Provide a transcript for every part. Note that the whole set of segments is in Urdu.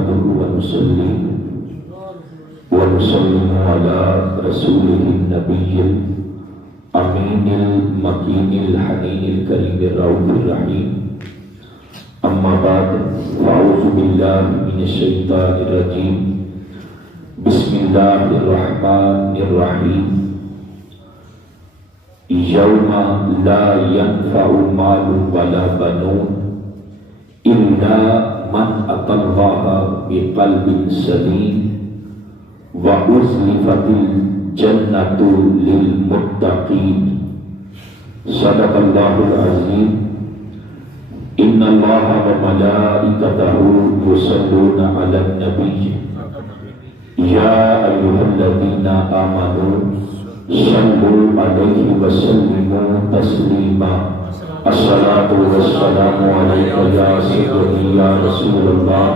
نحمده ونصلي ونسلم على رسوله النبي الأمين المكين الحنين الكريم الرؤوف الرحيم أما بعد فأعوذ بالله من الشيطان الرجيم بسم الله الرحمن الرحيم يوم لا ينفع مال ولا بنون إلا من أتى الله بقلب سليم وأزلفت الجنة للمتقين صدق الله العظيم إن الله وملائكته يصلون على النبي يا أيها الذين آمنوا صلوا عليه وسلموا تسليما الصلاة والسلام عليك يا سيدي يا رسول الله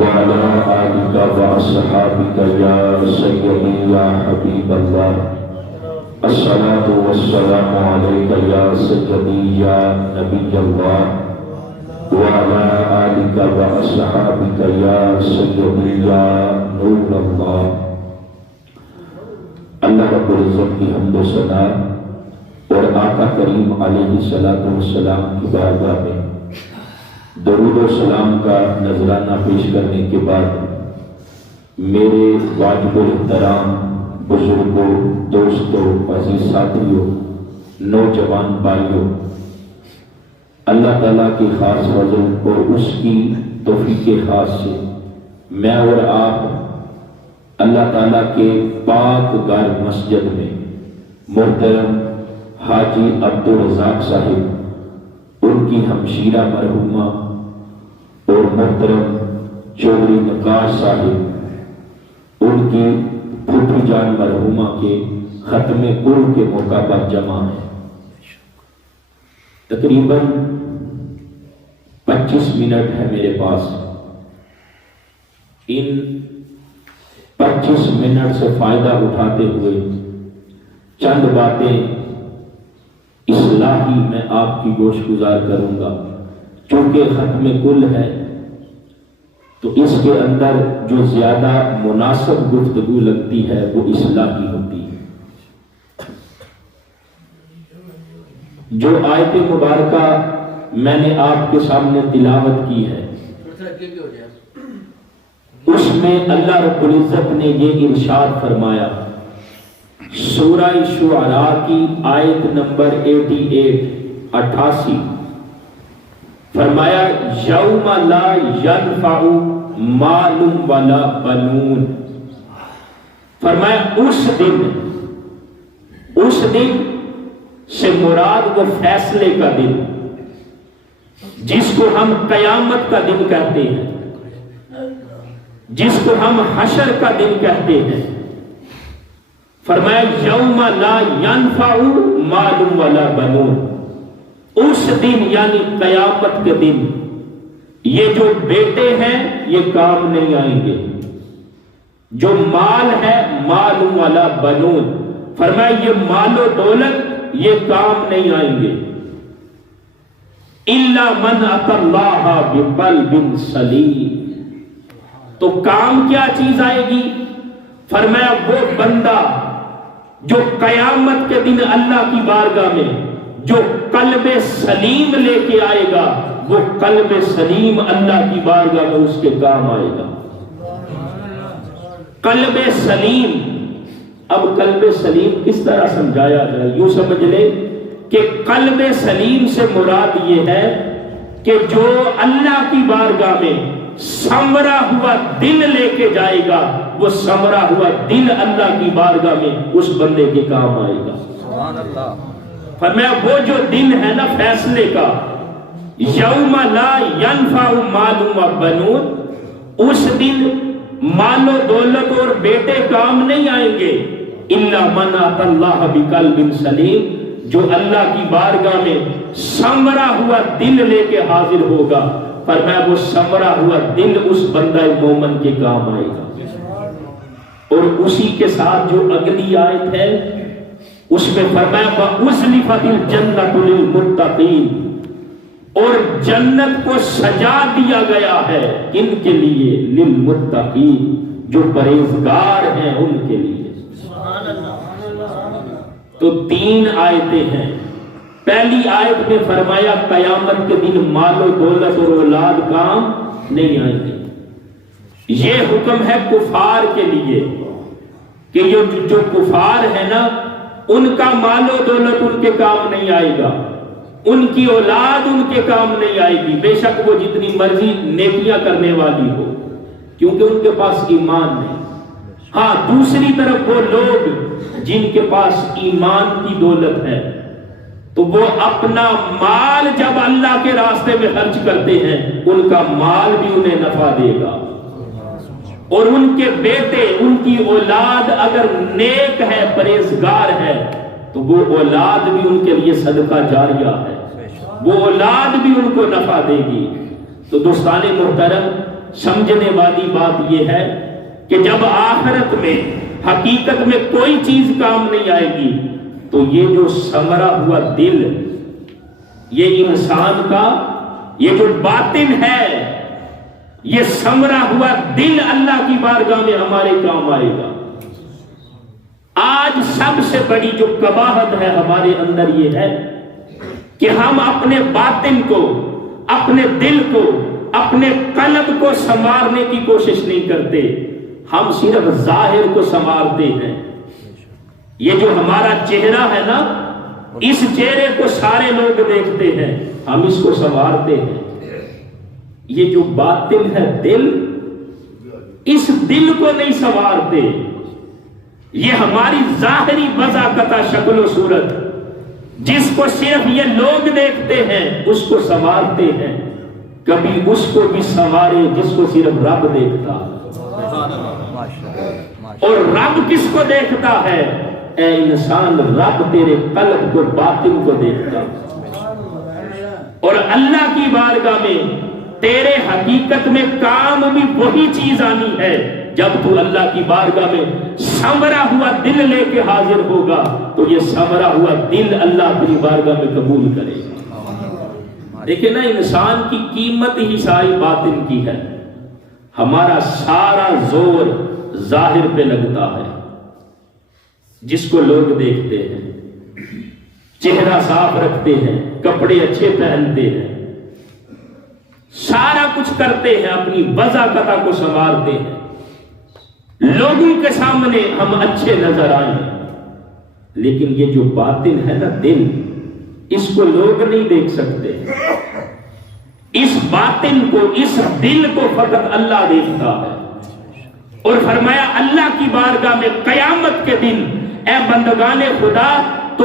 وعلى آلك وأصحابك يا سيدي يا حبيب الله الصلاة والسلام عليك يا سيدي يا نبي الله وعلى آلك وأصحابك يا سيدي يا نور الله. اللہ رب العزت کی حمد و ثنا اور آقا کریم علیہ السلام کی بارگاہ میں درود و سلام کا نذرانہ پیش کرنے کے بعد میرے واجب الاحترام بزرگوں، دوستوں، عزیز ساتھیوں، نوجوان بھائیوں، اللہ تعالیٰ کی خاص فضل اور اس کی توفیق خاص سے میں اور آپ اللہ تعالیٰ کے پاک گھر مسجد میں محترم حاجی عبدالرزاق صاحب، ان کی ہمشیرہ مرحومہ اور محترم چودھری نقاش صاحب، ان کی پھوپھی جان مرحومہ کے ختم کل کے موقع پر جمع ہیں. تقریباً 25 منٹ ہے میرے پاس. ان 25 منٹ سے فائدہ اٹھاتے ہوئے چند باتیں اصلاحی میں آپ کی گوش گزار کروں گا. چونکہ ختم کل ہے تو اس کے اندر جو زیادہ مناسب گفتگو لگتی ہے وہ اصلاحی ہوتی ہے. جو آیت مبارکہ میں نے آپ کے سامنے تلاوت کی ہے اس میں اللہ رب العزت نے یہ ارشاد فرمایا، سورہ شعراء کی آیت نمبر 88 فرمایا یوم لا ینفع مال ولا بنون. فرمایا اس دن سے مراد وہ فیصلے کا دن جس کو ہم قیامت کا دن کہتے ہیں، جس کو ہم حشر کا دن کہتے ہیں. فرمایا یوم لا ینفع مال ولا بنون. اس دن یعنی قیامت کے دن یہ جو بیٹے ہیں یہ کام نہیں آئیں گے، جو مال ہے مال ولا بنون. فرمایا یہ مال و دولت یہ کام نہیں آئیں گے. الا من اتی اللہ بقلب سلیم. تو کام کیا چیز آئے گی؟ فرمایا وہ بندہ جو قیامت کے دن اللہ کی بارگاہ میں جو قلب سلیم لے کے آئے گا، وہ قلب سلیم اللہ کی بارگاہ میں اس کے کام آئے گا. قلب سلیم. اب قلب سلیم کس طرح سمجھایا جائے؟ یوں سمجھ لے کہ قلب سلیم سے مراد یہ ہے کہ جو اللہ کی بارگاہ میں سنورا ہوا دل لے کے جائے گا، وہ سنورا ہوا دل اللہ کی بارگاہ میں اس بندے کے کام آئے گا. سبحان اللہ. فرمایا وہ جو دن ہے نا فیصلے کا، یوم لا ینفع مال و بنون، اس دن مال و دولت اور بیٹے کام نہیں آئیں گے. الا من اتی اللہ بقلب سلیم. جو اللہ کی بارگاہ میں سنورا ہوا دل لے کے حاضر ہوگا، فرمایا وہ سنورا ہوا دل اس بندہ مومن کے کام آئے گا. اور اسی کے ساتھ جو اگلی آیت ہے اس میں فرمایا وَأُزْلِفَتِ الْجَنَّةُ لِلْمُتَّقِينَ. اور جنت کو سجا دیا گیا ہے کن کے لیے؟ للمتقین، جو پرہیزگار ہیں ان کے لیے۔ تو 3 آیتیں ہیں۔ پہلی آیت میں فرمایا قیامت کے دن مال و دولت اور اولاد کام نہیں آئیں گے۔ یہ حکم ہے کفار کے لیے کہ یہ جو کفار ہے نا، ان کا مال و دولت ان کے کام نہیں آئے گا، ان کی اولاد ان کے کام نہیں آئے گی، بے شک وہ جتنی مرضی نیکیاں کرنے والی ہو، کیونکہ ان کے پاس ایمان نہیں۔ ہاں، دوسری طرف وہ لوگ جن کے پاس ایمان کی دولت ہے تو وہ اپنا مال جب اللہ کے راستے میں خرچ کرتے ہیں ان کا مال بھی انہیں نفع دے گا، اور ان کے بیٹے، ان کی اولاد اگر نیک ہے، پرہیزگار ہے، تو وہ اولاد بھی ان کے لیے صدقہ جاریہ ہے، وہ اولاد بھی ان کو نفع دے گی۔ تو دوستان محترم، سمجھنے والی بات یہ ہے کہ جب آخرت میں حقیقت میں کوئی چیز کام نہیں آئے گی تو یہ جو ثمرہ ہوا دل، یہ انسان کا یہ جو باطن ہے، یہ ثمرہ ہوا دل اللہ کی بارگاہ میں ہمارے کام آئے گا۔ آج سب سے بڑی جو قباحت ہے ہمارے اندر یہ ہے کہ ہم اپنے باطن کو، اپنے دل کو، اپنے قلب کو سنوارنے کی کوشش نہیں کرتے، ہم صرف ظاہر کو سنوارتے ہیں۔ یہ جو ہمارا چہرہ ہے نا، اس چہرے کو سارے لوگ دیکھتے ہیں، ہم اس کو سنوارتے ہیں۔ یہ جو باطن ہے دل، اس دل کو نہیں سنوارتے۔ یہ ہماری ظاہری بضاقتہ شکل و صورت، جس کو صرف یہ لوگ دیکھتے ہیں، اس کو سنوارتے ہیں، کبھی اس کو بھی سنوارے جس کو صرف رب دیکھتا ہے۔ اور رب کس کو دیکھتا ہے؟ اے انسان، رب تیرے قلب کو، باطن کو دیکھتا ہے، اور اللہ کی بارگاہ میں تیرے حقیقت میں کام بھی وہی چیز آنی ہے جب تو اللہ کی بارگاہ میں سنورا ہوا دل لے کے حاضر ہوگا، تو یہ سنورا ہوا دل اللہ اپنی بارگاہ میں قبول کرے گا۔ دیکھیں نا، انسان کی قیمت ہی ساری باطن کی ہے۔ ہمارا سارا زور ظاہر پہ لگتا ہے، جس کو لوگ دیکھتے ہیں، چہرہ صاف رکھتے ہیں، کپڑے اچھے پہنتے ہیں، سارا کچھ کرتے ہیں، اپنی بضاقتہ کو سنوارتے ہیں، لوگوں کے سامنے ہم اچھے نظر آئیں، لیکن یہ جو باطن ہے نا دل، اس کو لوگ نہیں دیکھ سکتے۔ اس باطن کو، اس دل کو فقط اللہ دیکھتا ہے۔ اور فرمایا اللہ کی بارگاہ میں قیامت کے دن، اے بندگان خدا، تو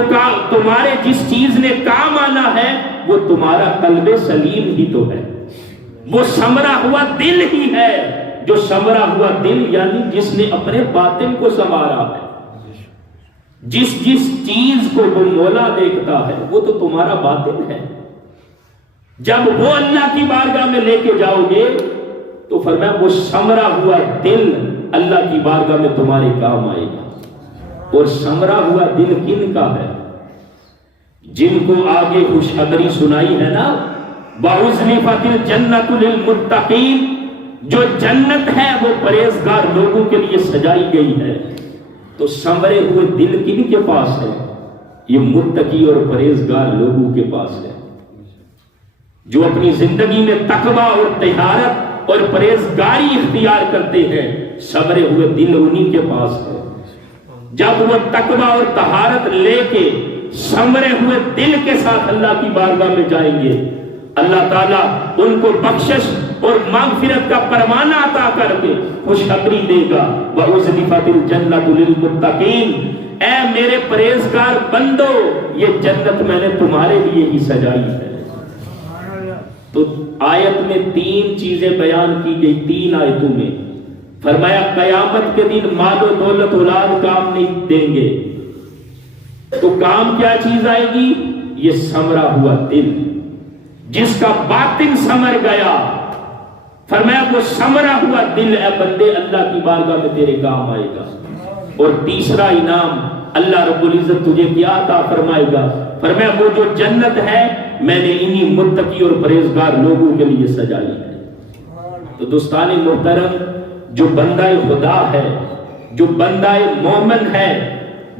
تمہارے جس چیز نے کام آنا ہے وہ تمہارا قلب سلیم ہی تو ہے، وہ سنورا ہوا دل ہی ہے۔ جو سنورا ہوا دل یعنی جس نے اپنے باطن کو سنوارا ہے، جس چیز کو وہ مولا دیکھتا ہے، وہ تو تمہارا باطن ہے۔ جب وہ اللہ کی بارگاہ میں لے کے جاؤ گے تو فرمایا وہ سنورا ہوا دل اللہ کی بارگاہ میں تمہارے کام آئے گا۔ اور سنورا ہوا دل کن کا ہے؟ جن کو آگے خوشخبری سنائی ہے نا، وَأُزْلِفَتِ الْجَنَّةُ لِلْمُتَّقِينَ، جو جنت ہے وہ پرہیزگار لوگوں کے لیے سجائی گئی ہے۔ تو سنورے ہوئے دل کن کے پاس ہے؟ یہ متقی اور پرہیزگار لوگوں کے پاس ہے، جو اپنی زندگی میں تقویٰ اور طہارت اور پرہیزگاری اختیار کرتے ہیں۔ سنورے ہوئے دل انہی کے پاس ہے۔ جب وہ تقویٰ اور طہارت لے کے سنورے ہوئے دل کے ساتھ اللہ کی بارگاہ میں جائیں گے، اللہ تعالیٰ ان کو بخشش اور مغفرت کا پروانہ عطا کر کے خوشخبری دے گا، وَأُزْلِفَتِ الْجَنَّةُ لِلْمُتَّقِينَ، اے میرے پرہیزگار بندو، یہ جنت میں نے تمہارے لیے ہی سجائی ہے۔ تو آیت میں 3 چیزیں بیان کی گئی، 3 آیتوں میں فرمایا قیامت کے دن مال و دولت اولاد کام نہیں دیں گے، تو کام کیا چیز آئے گی؟ یہ سنورا ہوا دل، جس کا باطن سنور گیا۔ فرمایا وہ سنورا ہوا دل اے بندے اللہ کی بارگاہ میں تیرے کام آئے گا۔ اور تیسرا انعام اللہ رب العزت تجھے کیا عطا فرمائے گا؟ فرمایا وہ جو جنت ہے میں نے انہی متقی اور پرہیزگار لوگوں کے لیے سجائی ہے۔ تو دوستان محترم، جو بندہ خدا ہے، جو بندہ مومن ہے،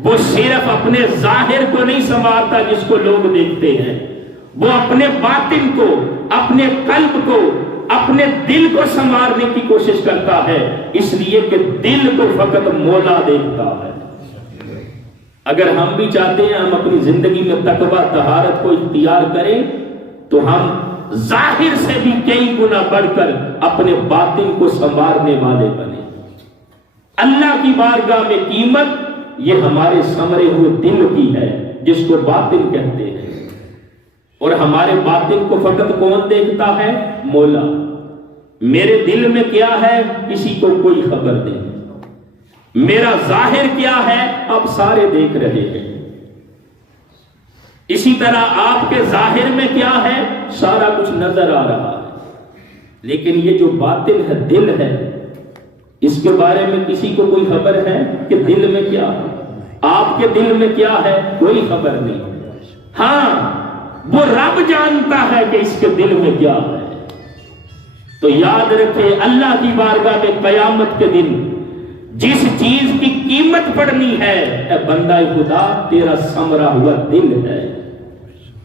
وہ صرف اپنے ظاہر کو نہیں سنوارتا جس کو لوگ دیکھتے ہیں، وہ اپنے باطن کو، اپنے قلب کو، اپنے دل کو سنوارنے کی کوشش کرتا ہے، اس لیے کہ دل کو فقط مولا دیکھتا ہے۔ اگر ہم بھی چاہتے ہیں ہم اپنی زندگی میں تقویٰ طہارت کو اختیار کریں تو ہم ظاہر سے بھی کئی گنا بڑھ کر اپنے باطن کو سنوارنے والے بنے۔ اللہ کی بارگاہ میں قیمت یہ ہمارے سنورے ہوئے دل کی ہے جس کو باطن کہتے ہیں، اور ہمارے باطن کو فقط کون دیکھتا ہے؟ مولا۔ میرے دل میں کیا ہے کسی کو کوئی خبر نہیں، میرا ظاہر کیا ہے اب سارے دیکھ رہے ہیں، اسی طرح آپ کے ظاہر میں کیا ہے سارا کچھ نظر آ رہا ہے، لیکن یہ جو باطن ہے، دل ہے، اس کے بارے میں کسی کو کوئی خبر ہے کہ دل میں کیا ہے؟ آپ کے دل میں کیا ہے کوئی خبر نہیں۔ ہاں، وہ رب جانتا ہے کہ اس کے دل میں کیا ہے۔ تو یاد رکھے، اللہ کی بارگاہ میں قیامت کے دن جس چیز کی قیمت پڑنی ہے، اے بندہ خدا، تیرا سمرا ہوا دل ہے،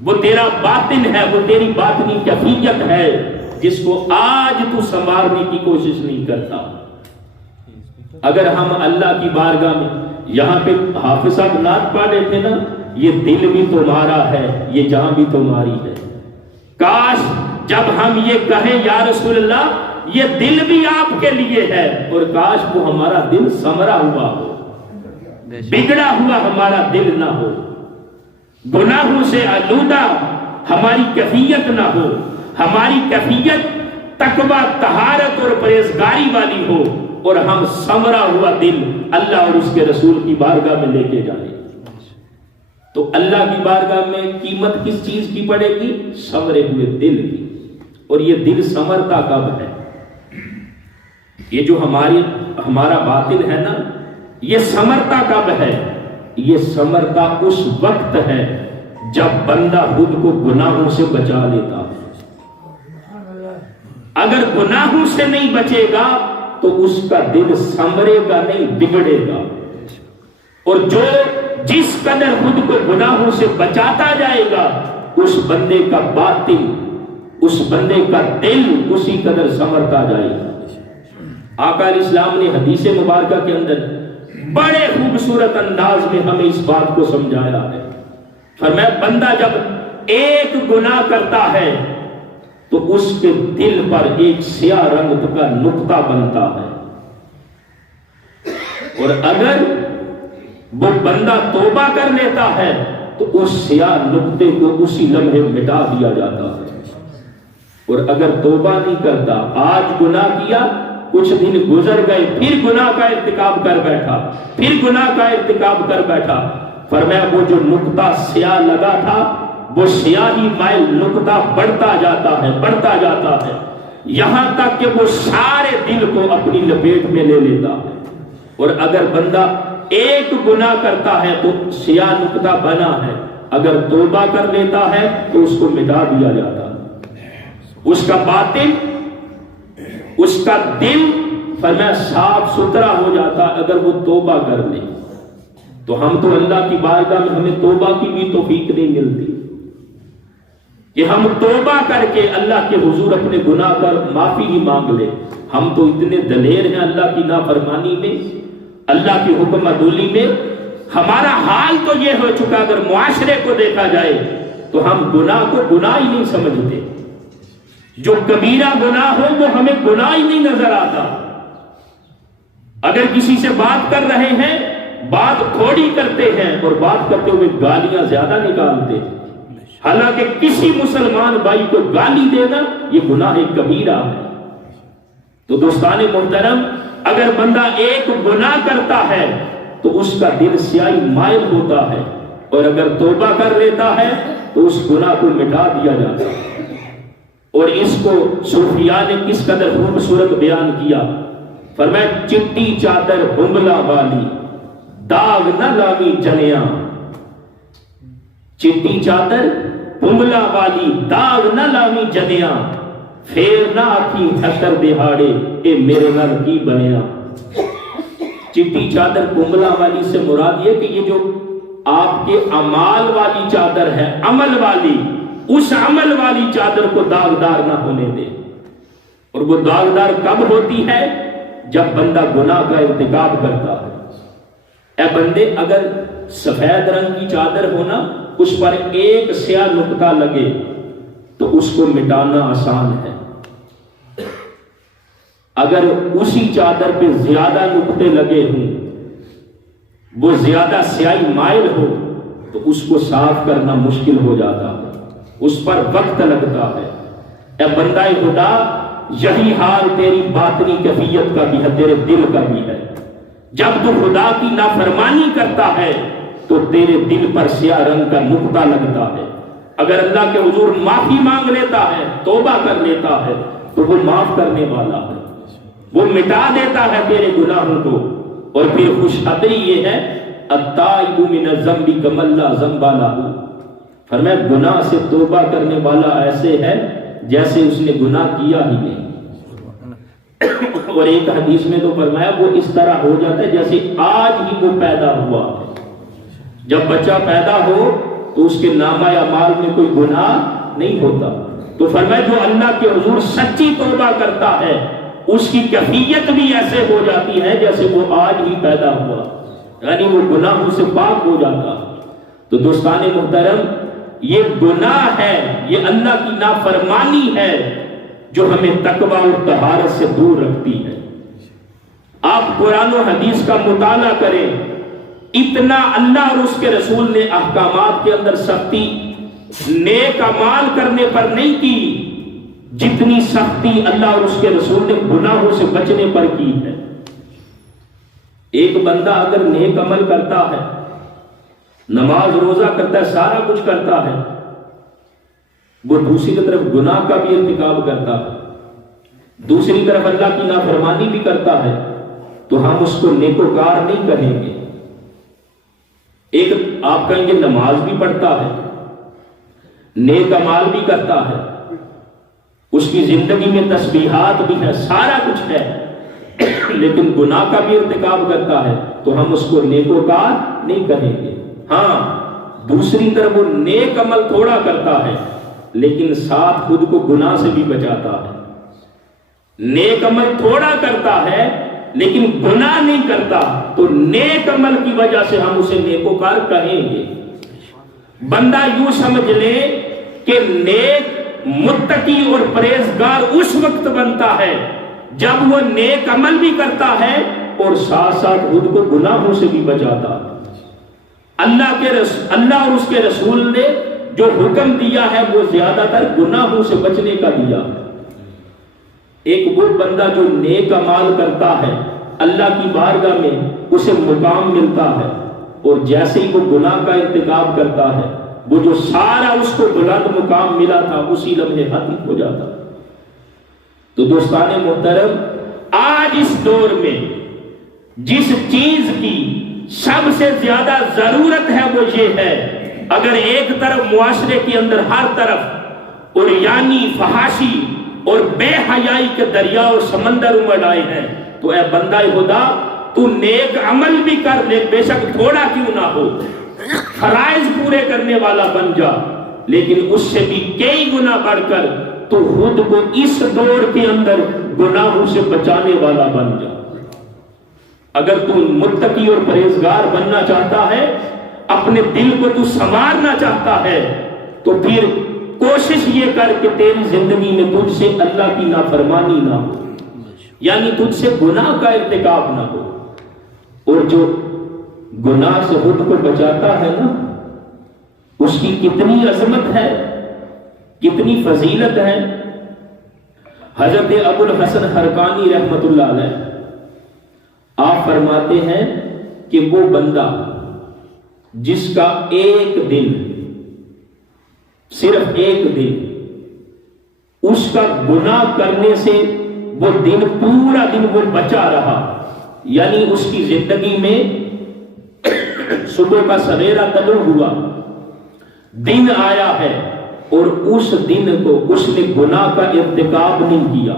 وہ تیرا باطن ہے، وہ تیری باطنی کیفیت ہے جس کو آج تو سنوارنے کی کوشش نہیں کرتا۔ اگر ہم اللہ کی بارگاہ میں، یہاں پہ حافظ صاحب نعت پڑھ رہے تھے نا، یہ دل بھی تمہارا ہے، یہ جان بھی تمہاری ہے، کاش جب ہم یہ کہیں یا رسول اللہ یہ دل بھی آپ کے لیے ہے، اور کاش وہ ہمارا دل سمرا ہوا ہو، بگڑا ہوا ہمارا دل نہ ہو، گناہوں سے آلودہ ہماری کیفیت نہ ہو، ہماری کیفیت تقویٰ طہارت اور پرہیزگاری والی ہو، اور ہم سمرا ہوا دل اللہ اور اس کے رسول کی بارگاہ میں لے کے جائیں۔ تو اللہ کی بارگاہ میں قیمت کس چیز کی پڑے گی؟ سمرے ہوئے دل کی۔ اور یہ دل سمرتا کب ہے؟ یہ جو ہمارا باطن ہے نا، یہ سمرتا کب ہے؟ یہ سمرتا اس وقت ہے جب بندہ خود کو گناہوں سے بچا لیتا ہے۔ اگر گناہوں سے نہیں بچے گا تو اس کا دل سمرے گا نہیں، بگڑے گا۔ اور جو جس قدر خود کو گناہوں سے بچاتا جائے گا، اس بندے کا باطن، اس بندے کا دل اسی قدر سمرتا جائے گا۔ آقا علیہ السلام نے حدیث مبارکہ کے اندر بڑے خوبصورت انداز میں ہمیں اس بات کو سمجھایا ہے۔ فرمایا بندہ جب ایک گناہ کرتا ہے تو اس کے دل پر ایک سیاہ رنگ کا نقطہ بنتا ہے، اور اگر وہ بندہ توبہ کر لیتا ہے تو اس سیاہ نقطے کو اسی لمحے مٹا دیا جاتا ہے۔ اور اگر توبہ نہیں کرتا، آج گناہ کیا، کچھ دن گزر گئے، پھر گناہ کا ارتکاب کر بیٹھا، پھر گناہ کا ارتکاب کر بیٹھا، فرمایا وہ جو نقطہ سیاہ لگا تھا، وہ سیاہی مائل نقطہ بڑھتا جاتا ہے، بڑھتا جاتا ہے، یہاں تک کہ وہ سارے دل کو اپنی لپیٹ میں لے لیتا ہے۔ اور اگر بندہ ایک گناہ کرتا ہے تو سیاہ نقطہ بنا ہے، اگر توبہ کر لیتا ہے تو اس کو مٹا دیا جاتا ہے۔ اس کا باطن، اس کا دل فرمایا صاف ستھرا ہو جاتا اگر وہ توبہ کر لے۔ تو ہم تو اللہ کی بارگاہ میں ہمیں توبہ کی بھی توفیق نہیں ملتی کہ ہم توبہ کر کے اللہ کے حضور اپنے گناہ پر معافی ہی مانگ لے۔ ہم تو اتنے دلیر ہیں اللہ کی نافرمانی میں، اللہ کی حکم عدولی میں۔ ہمارا حال تو یہ ہو چکا، اگر معاشرے کو دیکھا جائے تو ہم گناہ کو گناہ ہی نہیں سمجھتے، جو کبیرہ گناہ ہو وہ ہمیں گناہ ہی نہیں نظر آتا۔ اگر کسی سے بات کر رہے ہیں، بات تھوڑی کرتے ہیں اور بات کرتے ہوئے گالیاں زیادہ نکالتے ہیں، حالانکہ کسی مسلمان بھائی کو گالی دینا یہ گناہ کبیرہ ہے۔ تو دوستان محترم، اگر بندہ ایک گناہ کرتا ہے تو اس کا دل سیاہی مائل ہوتا ہے، اور اگر توبہ کر لیتا ہے تو اس گناہ کو مٹا دیا جاتا ہے۔ اور اس کو صوفیاء نے کس قدر خوبصورت بیان کیا، فرمایا چٹی چادر بنگلا والی داغ نہ لامی جنیاں۔ چٹی چادر کملا والی داغ نہ لاوی جدیاں، پھر نہ آکھی حشر دہاڑے اے میرے نال کی بنیا۔ چٹی چادر کملا والی سے مراد یہ کہ یہ جو آپ کے اعمال والی چادر ہے، عمل والی، اس عمل والی چادر کو داغدار نہ ہونے دے۔ اور وہ داغدار کب ہوتی ہے؟ جب بندہ گناہ کا ارتکاب کرتا ہے۔ اے بندے، اگر سفید رنگ کی چادر ہونا، اس پر ایک سیاہ نقطہ لگے تو اس کو مٹانا آسان ہے۔ اگر اسی چادر پہ زیادہ نقطے لگے ہوں، وہ زیادہ سیاہی مائل ہو، تو اس کو صاف کرنا مشکل ہو جاتا ہے، اس پر وقت لگتا ہے۔ اے بندہ خدا، یہی حال تیری باطنی کیفیت کا بھی ہے، تیرے دل کا بھی ہے۔ جب تو خدا کی نافرمانی کرتا ہے تو تیرے دل پر سیاہ رنگ کا نقطہ لگتا ہے۔ اگر اللہ کے حضور معافی مانگ لیتا ہے، توبہ کر لیتا ہے، تو وہ معاف کرنے والا ہے، وہ مٹا دیتا ہے تیرے گناہوں کو۔ اور پھر خوشخبری یہ ہے، التائب من الذنب کمن لا ذنب لہ، فرمایا گناہ سے توبہ کرنے والا ایسے ہے جیسے اس نے گناہ کیا ہی نہیں۔ اور ایک حدیث میں تو فرمایا وہ اس طرح ہو جاتا ہے جیسے آج ہی وہ پیدا ہوا ہے۔ جب بچہ پیدا ہو تو اس کے نامہ اعمال میں کوئی گناہ نہیں ہوتا۔ تو فرمایا جو اللہ کے حضور سچی توبہ کرتا ہے، اس کی کیفیت بھی ایسے ہو جاتی ہے جیسے وہ آج ہی پیدا ہوا، یعنی وہ گناہوں سے پاک ہو جاتا۔ تو دوستان محترم، یہ گناہ ہے، یہ اللہ کی نافرمانی ہے جو ہمیں تقوی اور طہارت سے دور رکھتی ہے۔ آپ قرآن و حدیث کا مطالعہ کریں، اتنا اللہ اور اس کے رسول نے احکامات کے اندر سختی نیک اعمال کرنے پر نہیں کی، جتنی سختی اللہ اور اس کے رسول نے گناہوں سے بچنے پر کی ہے۔ ایک بندہ اگر نیک عمل کرتا ہے، نماز روزہ کرتا ہے، سارا کچھ کرتا ہے، وہ دوسری طرف گناہ کا بھی ارتکاب کرتا ہے، دوسری طرف اللہ کی نافرمانی بھی کرتا ہے، تو ہم اس کو نیکوکار نہیں کہیں گے۔ ایک آپ کہیں گے نماز بھی پڑھتا ہے، نیک اعمال بھی کرتا ہے، اس کی زندگی میں تسبیحات بھی ہے، سارا کچھ ہے، لیکن گناہ کا بھی ارتکاب کرتا ہے، تو ہم اس کو نیکوکار نہیں کہیں گے۔ ہاں، دوسری طرف وہ نیک عمل تھوڑا کرتا ہے لیکن ساتھ خود کو گناہ سے بھی بچاتا ہے۔ نیک عمل تھوڑا کرتا ہے لیکن گناہ نہیں کرتا، تو نیک عمل کی وجہ سے ہم اسے نیکوکار کہیں گے۔ بندہ یوں سمجھ لے کہ نیک، متقی اور پرہیزگار اس وقت بنتا ہے جب وہ نیک عمل بھی کرتا ہے اور ساتھ ساتھ خود کو گناہوں سے بھی بچاتا ہے۔ اللہ اور اس کے رسول نے جو حکم دیا ہے وہ زیادہ تر گناہوں سے بچنے کا دیا ہے۔ ایک وہ بندہ جو نیک اعمال کرتا ہے، اللہ کی بارگاہ میں اسے مقام ملتا ہے، اور جیسے ہی وہ گناہ کا ارتکاب کرتا ہے، وہ جو سارا اس کو بلند مقام ملا تھا اسی لمحے ختم ہو جاتا۔ تو دوستان محترم، آج اس دور میں جس چیز کی سب سے زیادہ ضرورت ہے وہ یہ ہے، اگر ایک طرف معاشرے کے اندر ہر طرف عریانی، فحاشی اور بے حیائی کے دریا اور سمندر امڑ آئے ہیں، تو اے بندہ خدا، تو نیک عمل بھی کر لے، بے شک تھوڑا کیوں نہ ہو، فرائض پورے کرنے والا بن جا، لیکن اس سے بھی کئی گنا بڑھ کر تو خود کو اس دور کے اندر گناہوں سے بچانے والا بن جا۔ اگر تو متقی اور پرہیزگار بننا چاہتا ہے، اپنے دل کو تو سنوارنا چاہتا ہے، تو پھر کوشش یہ کر کہ تیری زندگی میں تجھ سے اللہ کی نافرمانی نہ ہو، یعنی تجھ سے گناہ کا ارتکاب نہ ہو۔ اور جو گناہ سے خود کو بچاتا ہے نا، اس کی کتنی عظمت ہے، کتنی فضیلت ہے۔ حضرت ابو الحسن حرقانی رحمت اللہ علیہ آپ فرماتے ہیں کہ وہ بندہ جس کا ایک دن، صرف ایک دن، اس کا گناہ کرنے سے وہ دن، پورا دن وہ بچا رہا، یعنی اس کی زندگی میں صبح کا سویرا طلوع ہوا، دن آیا ہے، اور اس دن کو اس نے گناہ کا ارتکاب نہیں کیا،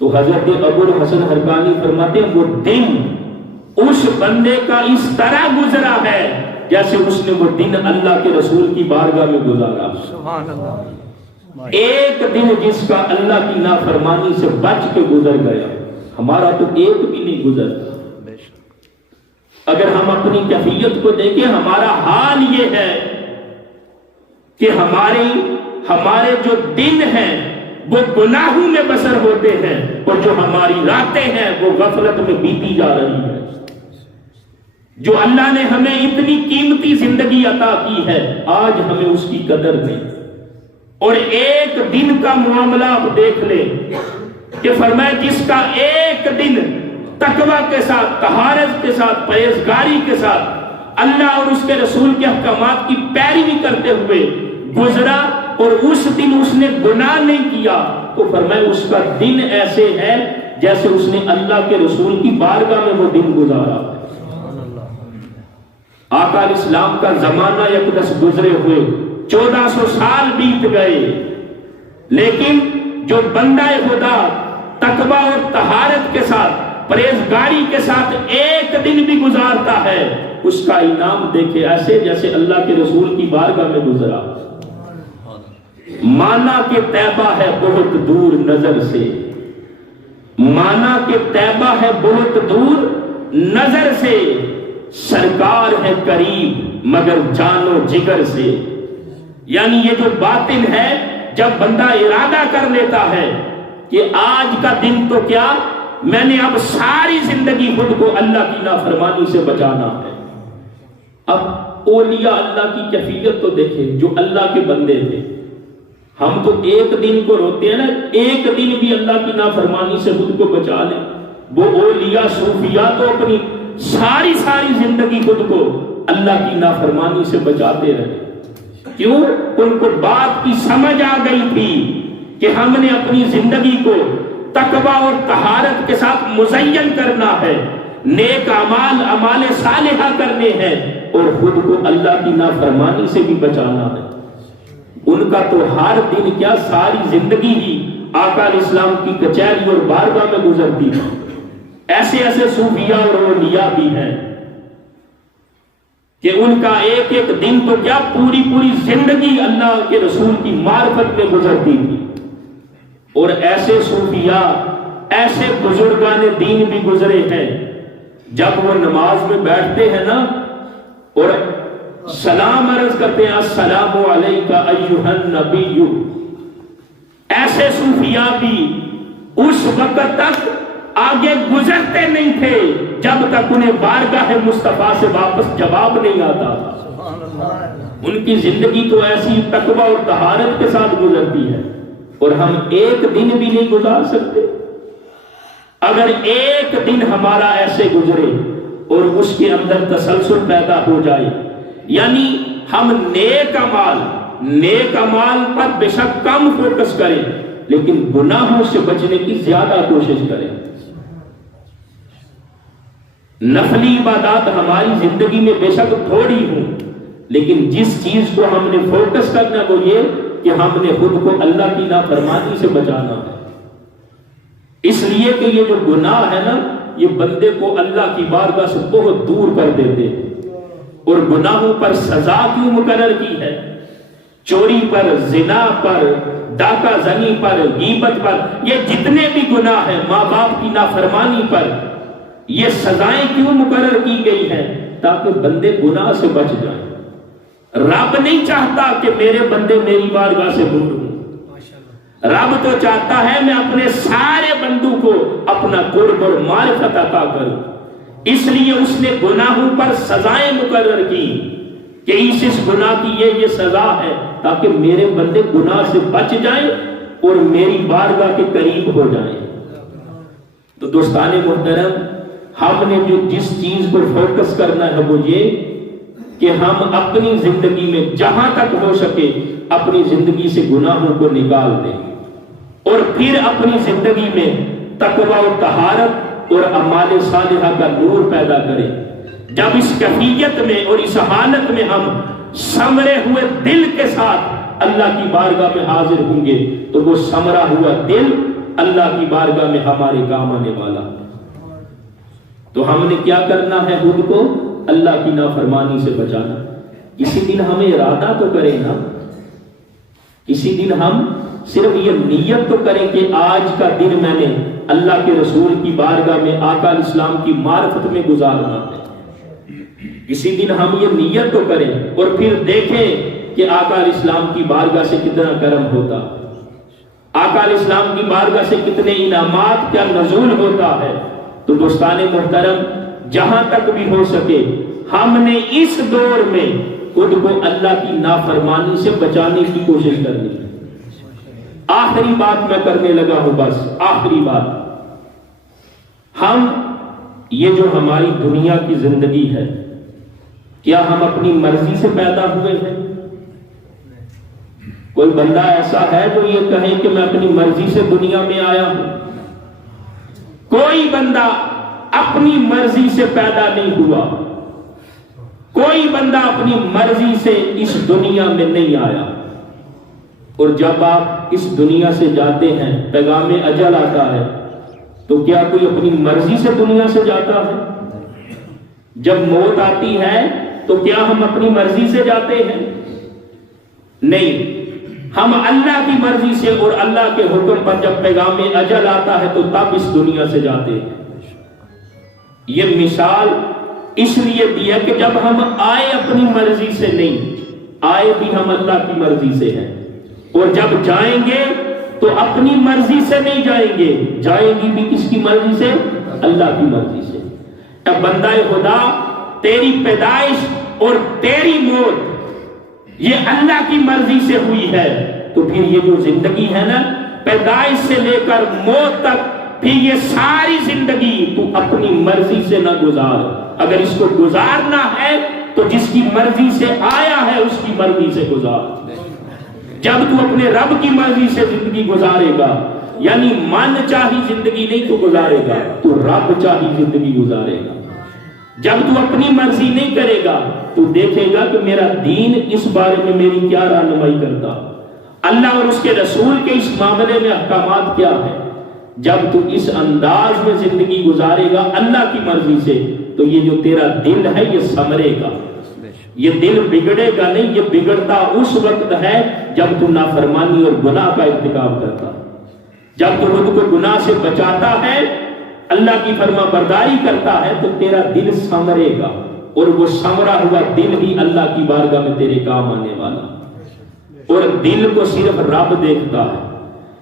تو حضرت ابو الحسن حرقانی فرماتے ہیں وہ دن اس بندے کا اس طرح گزرا ہے جیسے اس نے وہ دن اللہ کے رسول کی بارگاہ میں گزارا۔ سبحان اللہ۔ ایک دن جس کا اللہ کی نافرمانی سے بچ کے گزر گیا، ہمارا تو ایک بھی نہیں گزرتا۔ اگر ہم اپنی کیفیت کو دیکھیں، ہمارا حال یہ ہے کہ ہمارے جو دن ہیں وہ گناہوں میں بسر ہوتے ہیں، اور جو ہماری راتیں ہیں وہ غفلت میں بیتی جا رہی ہے۔ جو اللہ نے ہمیں اتنی قیمتی زندگی عطا کی ہے، آج ہمیں اس کی قدر نہیں۔ اور ایک دن کا معاملہ آپ دیکھ لیں کہ فرمایا جس کا ایک دن تقوی کے ساتھ، طہارت کے ساتھ، پرہیزگاری کے ساتھ اللہ اور اس کے رسول کے احکامات کی پیروی کرتے ہوئے گزرا، اور اس دن اس نے گناہ نہیں کیا، تو فرمایا اس کا دن ایسے ہے جیسے اس نے اللہ کے رسول کی بارگاہ میں وہ دن گزارا۔ آقا علیہ السلام کا زمانہ یکدس گزرے ہوئے 1400 سال بیت گئے، لیکن جو بندہ خدا تقوی اور طہارت کے ساتھ، پرہیزگاری کے ساتھ ایک دن بھی گزارتا ہے، اس کا انعام دیکھے ایسے جیسے اللہ کے رسول کی بارگاہ میں گزرا۔ مانا کہ طیبہ ہے بہت دور نظر سے، مانا کہ طیبہ ہے بہت دور نظر سے، سرکار ہے قریب مگر جان و جگر سے۔ یعنی یہ جو باطن ہے، جب بندہ ارادہ کر لیتا ہے کہ آج کا دن تو کیا، میں نے اب ساری زندگی خود کو اللہ کی نافرمانی سے بچانا ہے۔ اب اولیاء اللہ کی کیفیت تو دیکھیں، جو اللہ کے بندے تھے۔ ہم تو ایک دن کو روتے ہیں نا، ایک دن بھی اللہ کی نافرمانی سے خود کو بچا لیں۔ وہ اولیاء صوفیاء تو اپنی ساری زندگی خود کو اللہ کی نافرمانی سے بچاتے رہے۔ کیوں؟ ان کو بات کی سمجھ آ گئی تھی کہ ہم نے اپنی زندگی کو تقوی اور طہارت کے ساتھ مزین کرنا ہے، نیک اعمال، اعمال صالحہ کرنے ہیں، اور خود کو اللہ کی نافرمانی سے بھی بچانا ہے۔ ان کا تو ہر دن کیا، ساری زندگی ہی آقا علیہ السلام کی کچہری اور بارگاہ میں گزرتی ہے۔ ایسے صوفیاء اور اولیاء بھی ہیں کہ ان کا ایک ایک دن تو کیا، پوری زندگی اللہ کے رسول کی معرفت میں گزرتی تھی۔ اور ایسے صوفیاء، ایسے بزرگان دین بھی گزرے ہیں، جب وہ نماز میں بیٹھتے ہیں نا اور سلام عرض کرتے ہیں، السلام علیکہ ایھا النبی، ایسے صوفیاء بھی اس وقت تک آگے گزرتے نہیں تھے جب تک انہیں بارگاہ مصطفیٰ سے واپس جواب نہیں آتا تھا۔ ان کی زندگی تو ایسی تقوی اور طہارت کے ساتھ گزرتی ہے، اور ہم ایک دن بھی نہیں گزار سکتے۔ اگر ایک دن ہمارا ایسے گزرے اور اس کے اندر تسلسل پیدا ہو جائے، یعنی ہم نیک اعمال پر بے شک کم فوکس کریں، لیکن گناہوں سے بچنے کی زیادہ کوشش کریں۔ نفلی عبادات ہماری زندگی میں بے شک تھوڑی ہوں، لیکن جس چیز کو ہم نے فوکس کرنا وہ یہ کہ ہم نے خود کو اللہ کی نافرمانی سے بچانا ہے۔ اس لیے کہ یہ جو گناہ ہے نا، یہ بندے کو اللہ کی بارگاہ سے بہت دور کر دیتے ہیں۔ اور گناہوں پر سزا کیوں مقرر کی ہے؟ چوری پر، زنا پر، ڈاکہ زنی پر، غیبت پر، یہ جتنے بھی گناہ ہیں، ماں باپ کی نافرمانی پر، یہ سزائیں کیوں مقرر کی گئی ہیں؟ تاکہ بندے گناہ سے بچ جائیں۔ رب نہیں چاہتا کہ میرے بندے میری بارگاہ سے دور ہوں۔ رب تو چاہتا ہے میں اپنے سارے بندوں کو اپنا قرب اور معرفت عطا کروں۔ اس لیے اس نے گناہوں پر سزائیں مقرر کی کہ اس گناہ کی یہ سزا ہے، تاکہ میرے بندے گناہ سے بچ جائیں اور میری بارگاہ کے قریب ہو جائیں۔ تو دوستان محترم، ہم نے جس چیز پر فوکس کرنا ہے وہ یہ کہ ہم اپنی زندگی میں جہاں تک ہو سکے اپنی زندگی سے گناہوں کو نکال دیں، اور پھر اپنی زندگی میں تقوی و طہارت اور اعمال صالحہ کا نور پیدا کریں۔ جب اس کیفیت میں اور اس حالت میں ہم سنورے ہوئے دل کے ساتھ اللہ کی بارگاہ میں حاضر ہوں گے تو وہ ثمرہ ہوا دل اللہ کی بارگاہ میں ہمارے کام آنے والا۔ تو ہم نے کیا کرنا ہے؟ خود کو اللہ کی نافرمانی سے بچانا۔ کسی دن ہمیں ارادہ تو کریں نا، کسی دن ہم صرف یہ نیت تو کریں کہ آج کا دن میں نے اللہ کے رسول کی بارگاہ میں آقا علیہ السلام کی معرفت میں گزارنا ہے۔ کسی دن ہم یہ نیت تو کریں اور پھر دیکھیں کہ آقا علیہ السلام کی بارگاہ سے کتنا کرم ہوتا، آقا علیہ السلام کی بارگاہ سے کتنے انعامات کا نزول ہوتا ہے۔ تو دوستان محترم، جہاں تک بھی ہو سکے ہم نے اس دور میں خود کو اللہ کی نافرمانی سے بچانے کی کوشش کرنی ہے۔ آخری بات میں کرنے لگا ہوں، بس آخری بات، ہم یہ جو ہماری دنیا کی زندگی ہے، کیا ہم اپنی مرضی سے پیدا ہوئے ہیں؟ کوئی بندہ ایسا ہے جو یہ کہے کہ میں اپنی مرضی سے دنیا میں آیا ہوں؟ کوئی بندہ اپنی مرضی سے پیدا نہیں ہوا، کوئی بندہ اپنی مرضی سے اس دنیا میں نہیں آیا۔ اور جب آپ اس دنیا سے جاتے ہیں، پیغام اجل آتا ہے، تو کیا کوئی اپنی مرضی سے دنیا سے جاتا ہے؟ جب موت آتی ہے تو کیا ہم اپنی مرضی سے جاتے ہیں؟ نہیں، ہم اللہ کی مرضی سے اور اللہ کے حکم پر جب پیغام اجل آتا ہے تو تب اس دنیا سے جاتے ہیں۔ یہ مثال اس لیے دی ہے کہ جب ہم آئے اپنی مرضی سے نہیں، آئے بھی ہم اللہ کی مرضی سے ہیں، اور جب جائیں گے تو اپنی مرضی سے نہیں جائیں گے، جائیں گی بھی کس کی مرضی سے؟ اللہ کی مرضی سے۔ اے بندہ خدا، تیری پیدائش اور تیری موت یہ اللہ کی مرضی سے ہوئی ہے، تو پھر یہ جو زندگی ہے نا، پیدائش سے لے کر موت تک، پھر یہ ساری زندگی تو اپنی مرضی سے نہ گزار۔ اگر اس کو گزارنا ہے تو جس کی مرضی سے آیا ہے اس کی مرضی سے گزار۔ جب تو اپنے رب کی مرضی سے زندگی گزارے گا، یعنی من چاہی زندگی نہیں تو گزارے گا، تو رب چاہی زندگی گزارے گا۔ جب تو اپنی مرضی نہیں کرے گا تو دیکھے گا کہ میرا دین اس بارے میں میری کیا رہنمائی کرتا، اللہ اور اس کے رسول کے اس معاملے میں احکامات کیا ہے۔ جب تو اس انداز میں زندگی گزارے گا اللہ کی مرضی سے، تو یہ جو تیرا دل ہے یہ سنورے گا، یہ دل بگڑے گا نہیں۔ یہ بگڑتا اس وقت ہے جب تو نافرمانی اور گناہ کا ارتکاب کرتا، جب تو خود کو گناہ سے بچاتا ہے، اللہ کی فرما برداری کرتا ہے، تو تیرا دل سنورے گا، اور وہ سنورا ہوا دل ہی اللہ کی بارگاہ میں تیرے کام آنے والا۔ اور دل کو صرف رب دیکھتا ہے۔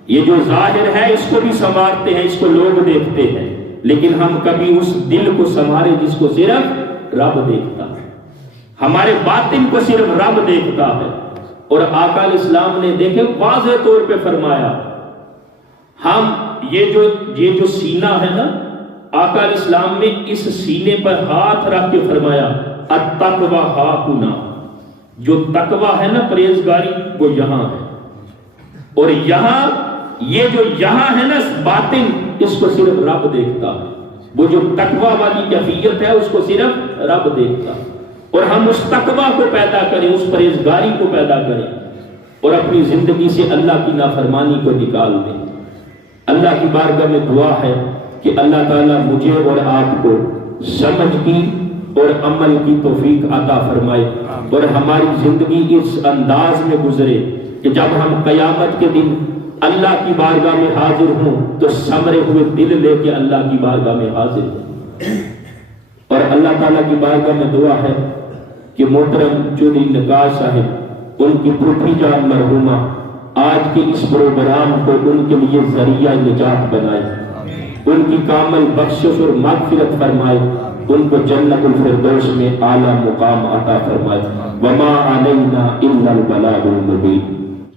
یہ جو ظاہر ہے اس کو بھی سنوارتے ہیں، اس کو لوگ دیکھتے ہیں، لیکن ہم کبھی اس دل کو سنوارے جس کو صرف رب دیکھتا ہے، ہمارے باطن کو صرف رب دیکھتا ہے۔ اور آقا علیہ السلام نے دیکھے واضح طور پہ فرمایا، ہم یہ جو سینہ ہے نا، آقا علیہ السلام نے اس سینے پر ہاتھ رکھ کے فرمایا التقوی ہاہنا، جو تقوی ہے نا پرہیزگاری وہ یہاں ہے، اور یہاں یہ جو یہاں ہے نا باطن، اس کو صرف رب دیکھتا ہے۔ وہ جو تقوی والی کیفیت ہے اس کو صرف رب دیکھتا ہے۔ اور ہم اس تقوی کو پیدا کریں، اس پرہیزگاری کو پیدا کریں، اور اپنی زندگی سے اللہ کی نافرمانی کو نکال دیں۔ اللہ کی بارگاہ میں دعا ہے کہ اللہ تعالیٰ مجھے اور آپ کو سمجھ کی اور عمل کی توفیق عطا فرمائے، اور ہماری زندگی اس انداز میں گزرے کہ جب ہم قیامت کے دن اللہ کی بارگاہ میں حاضر ہوں تو سمرے ہوئے دل لے کے اللہ کی بارگاہ میں حاضر ہوں۔ اور اللہ تعالیٰ کی بارگاہ میں دعا ہے کہ محترم چودھری نگاہ صاحب، ان کی پھوپھی جان مرحومہ، آج کے اس پروگرام کو ان کے لیے ذریعہ نجات بنائے، ان کی کامل بخشش اور مغفرت فرمائے، ان کو جنت الفردوس میں اعلیٰ مقام عطا فرمائے۔ وما علینا الا البلاغ المبین۔